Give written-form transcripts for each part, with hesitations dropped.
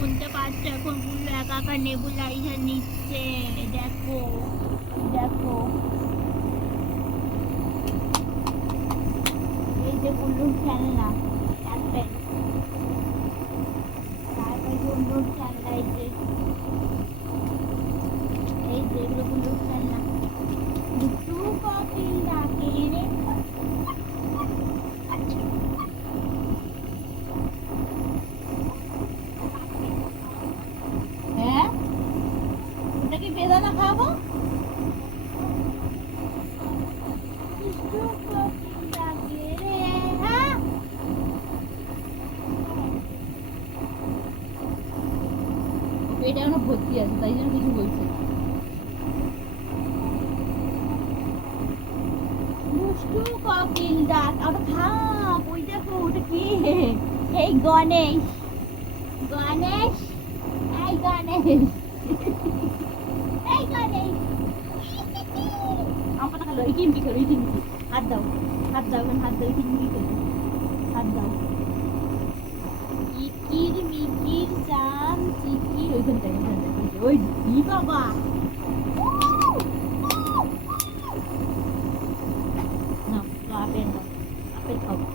শুনতে পাচ্ছ এখন বুল্লু একা একা নেবুলাইজার নিচ্ছে। দেখো দেখো, এই যে বুল্লুর খেলনা অ্যাপেল, তারপরে বুল্লুর খেলনা, এই যে এগুলো বুল্লুর খেলনা। দুষ্টু কোকিল ডাকে রে। হ্যাঁ, ওটা কি বেদানা খাবো? দুষ্টু কোকিল ডাকে রে। হ্যাঁ, এটা এখনো ভর্তি আছে, তাই জন্য কিছু বলছে না। দুষ্টু কোকিল ডাক, ওটা থাম, ওই দেখো ওটা কি? এই গণেশ, গণেশ, এই গণেশ, এই গণেশ। আমার কথা খেলো, এই চিমটি খেলো, এই চিমটি। হাত দাও, হাত দাও, এখন হাত দাও, এই চিমটি খেলো, হাত দাও। ইকির মিকির চাম চিকির, ওইখানটায় ওইখানটায়, ওই ই বাবা। না, আপেল দাও, আপেল খাবো।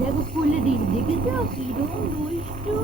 দেখো খুলে দিই, দেখেছো কিরম দুষ্টু।